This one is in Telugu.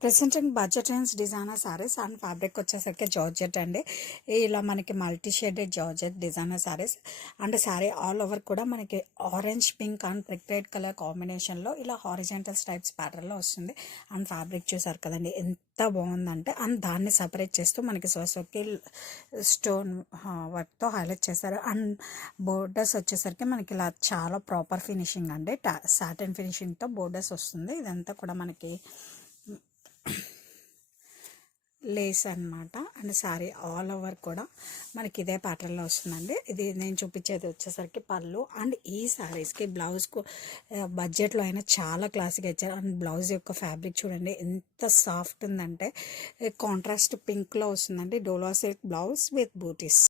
Presenting budget range designer saris and fabric వచ్చేసరికి జార్జెట్ అండి. ఇలా మనకి multi shaded georgette designer saris and sorry all over కూడా మనకి orange pink and brick red colour కాంబినేషన్లో ఇలా హారిజెంటల్ స్ట్రైప్స్ ప్యాటర్న్లో వస్తుంది. అండ్ ఫ్యాబ్రిక్ చూసారు కదండి ఎంత బాగుందంటే, అండ్ దాన్ని సపరేట్ చేస్తూ మనకి సోసోకి స్టోన్ వర్క్తో హైలైట్ చేశారు. అండ్ బోర్డర్స్ వచ్చేసరికి మనకి ఇలా చాలా ప్రాపర్ ఫినిషింగ్ అండి, సాటిన్ ఫినిషింగ్తో బోర్డర్స్ వస్తుంది. ఇదంతా కూడా మనకి లేస్ అన్నమాట. అండ్ శారీ ఆల్ ఓవర్ కూడా మనకి ఇదే ప్యాటర్న్లో వస్తుందండి. ఇది నేను చూపించేది వచ్చేసరికి పళ్ళు. అండ్ ఈ శారీస్కి బ్లౌజ్కు బడ్జెట్లో అయినా చాలా క్లాసిక్గా ఇచ్చారు. అండ్ బ్లౌజ్ యొక్క ఫ్యాబ్రిక్ చూడండి ఎంత సాఫ్ట్ ఉందంటే, కాంట్రాస్ట్ పింక్లో వస్తుందండి. డోలా సిల్క్ బ్లౌజ్ విత్ బూటీస్.